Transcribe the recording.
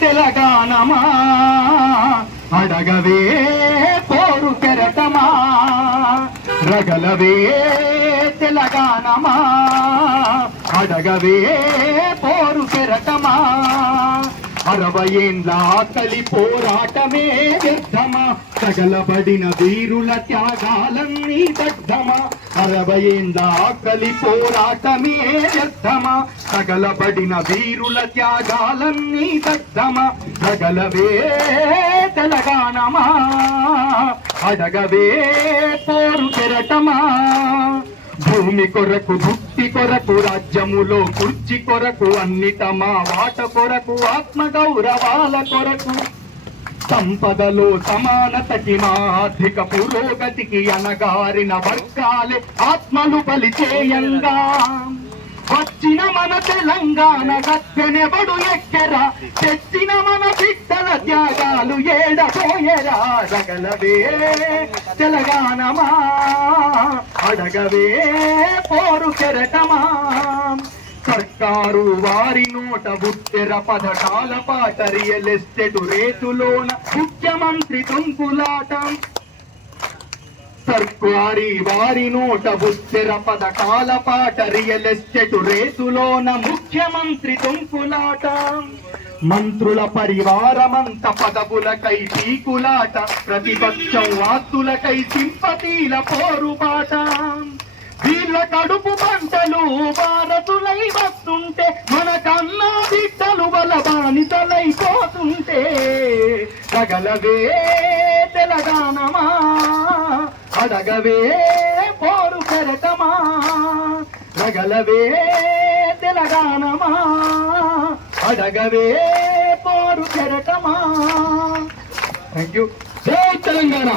తెలంగాణమా అడగవే పోరు కెరటమా రగలవే తెలంగాణమా అడగవే పోరు కెరటమా 60 ఏండ్ల ఆకలి పోరాటమే వ్యర్థమా తగలబడిన వీరుల త్యాగాలన్నీ దగ్ధమా 60 ఏండ్ల ఆకలి పోరాటమే వ్యర్థమా తగలబడిన వీరుల త్యాగాలన్నీ దగ్ధమా రగలవే తెలంగాణమా అడగవే పోరు కెరటమా భూమి కొరకు భుక్తి కొరకు రాజ్యములో కుర్చీ కొరకు అన్నిటమా వాట కొరకు ఆత్మ గౌరవాల కొరకు సంపదలో సమానతకి మా ఆర్థిక పురోగతికి అనగారిన వర్గాలే ఆత్మలు బలి చేయంగా వచ్చిన మన తెలంగాణ గద్దెనెవడు ఎక్కెరా తెచ్చిన మన బిడ్డల త్యాగాలు ఏడపోయేరా రగలవే తెలంగాణమా అడగవే పోరు కెరటమా సర్కారు వారి నోట బుట్టెర పథకాల పాట రియల్ ఎస్టేట్ రేతులోన ముఖ్యమంత్రి తుంపులాట సర్కారీ వారి నోట బుట్టెర పథకాల పాట రియల్ ఎస్టేట్ రేతులోన ముఖ్యమంత్రి తుంపులాట మంత్రుల పరివారమంత పదవులకై పీకులాట ప్రతిపక్షం ఆస్తులకై సింపతీల పోరుబాట వీళ్ళ కడుపు పంటలు భారతులై వస్తుంటే మన కన్నా బిడ్డలు బల బానిసలైపోతుంటే రగలవే తెలంగాణమా అడగవే పోరు కెరటమా రగలవే తెలంగాణమా అడగవే పోరు కెరటమా. Thank you. జై తెలంగాణ.